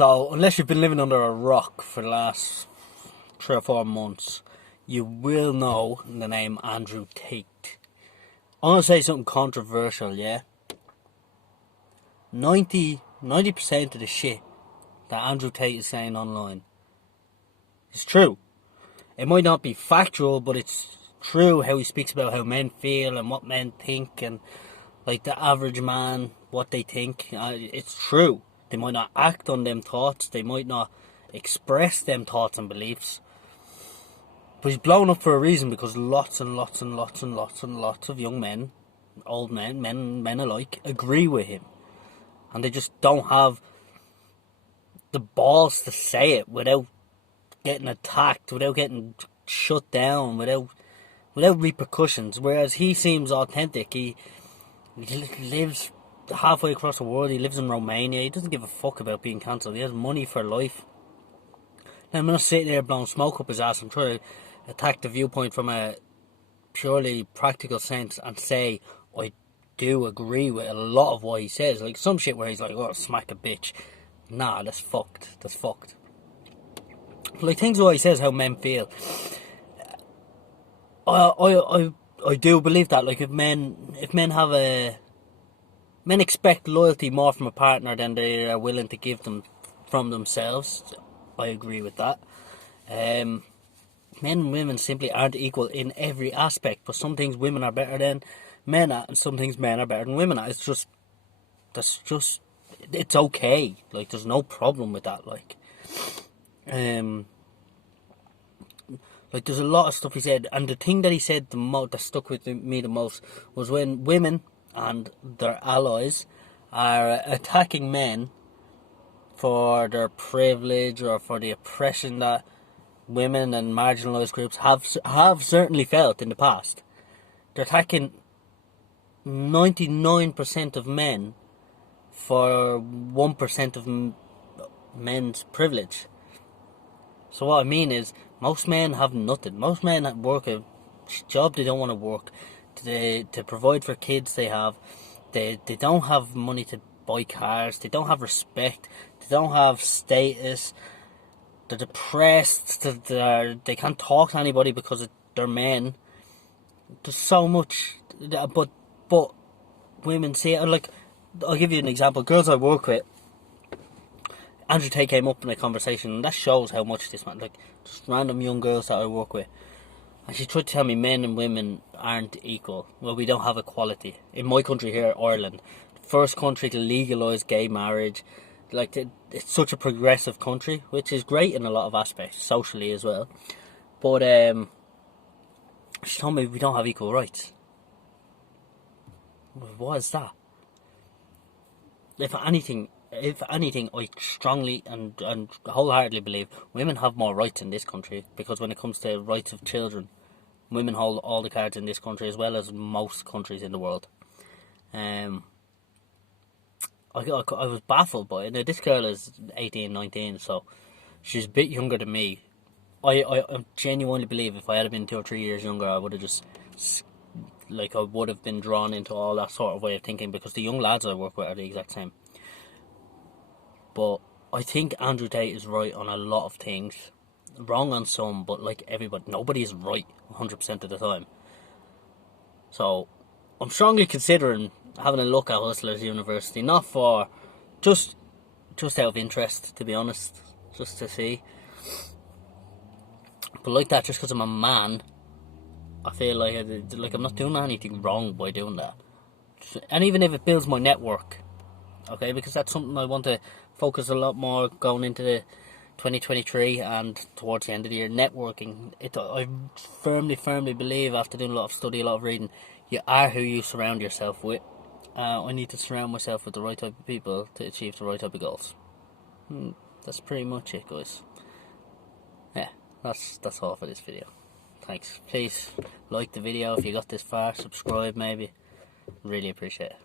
So, unless you've been living under a rock for the last 3 or 4 months, you will know the name Andrew Tate. I'm going to say something controversial, yeah? 90% of the shit that Andrew Tate is saying online is true. It might not be factual, but it's true how he speaks about how men feel and what men think and like the average man, what they think. It's true. They might not act on them thoughts. They might not express them thoughts and beliefs. But he's blown up for a reason because lots and lots and lots and lots and lots of young men, old men, men alike, agree with him. And they just don't have the balls to say it without getting attacked, without getting shut down, without repercussions. Whereas he seems authentic. He lives halfway across the world. He lives in Romania. He doesn't give a fuck about being cancelled. He has money for life. Now, I'm not sitting there blowing smoke up his ass. I'm trying to attack the viewpoint from a purely practical sense and say I do agree with a lot of what he says. Like some shit where he's like, oh, smack a bitch. Nah, that's fucked. That's fucked. But like things where he says how men feel. I do believe that. Like if men have men expect loyalty more from a partner than they are willing to give them from themselves. I agree with that. Men and women simply aren't equal in every aspect, but some things women are better than men at, and some things men are better than women at. It's okay. Like there's no problem with that. Like there's a lot of stuff he said, and the thing that he said that stuck with me the most was when women and their allies are attacking men for their privilege or for the oppression that women and marginalised groups have certainly felt in the past. They're attacking 99% of men for 1% of men's privilege. So what I mean is, most men have nothing. Most men work a job they don't want to work. To provide for kids they have. They don't have money to buy cars. They don't have respect. They don't have status. They're depressed. They can't talk to anybody because they're men. There's so much. But women see it. Like, I'll give you an example. Girls I work with, Andrew Tate came up in a conversation, and that shows how much this man, like, just random young girls that I work with, and she tried to tell me men and women aren't equal. Well, we don't have equality. In my country here, Ireland, first country to legalise gay marriage, like, it's such a progressive country, which is great in a lot of aspects, socially as well, but, she told me we don't have equal rights. What is that? If anything, I strongly and wholeheartedly believe women have more rights in this country, because when it comes to rights of children, women hold all the cards in this country as well as most countries in the world. I was baffled by it. Now, this girl is 18, 19, so she's a bit younger than me. I genuinely believe if I had been 2 or 3 years younger, I would have just, like, I would have been drawn into all that sort of way of thinking, because the young lads I work with are the exact same. But I think Andrew Tate is right on a lot of things. Wrong on some, but like everybody, nobody is right 100% of the time. So I'm strongly considering having a look at Hustlers University, not for just out of interest, to be honest, just to see. But like that, just because I'm a man, I feel like I'm not doing anything wrong by doing that. And even if it builds my network, okay, because that's something I want to focus a lot more going into the 2023 and towards the end of the year. Networking, I firmly believe, after doing a lot of study, a lot of reading, you are who you surround yourself with. I need to surround myself with the right type of people to achieve the right type of goals. That's pretty much it, guys. Yeah, that's all for this video. Thanks. Please like the video if you got this far. Subscribe maybe. Really appreciate it.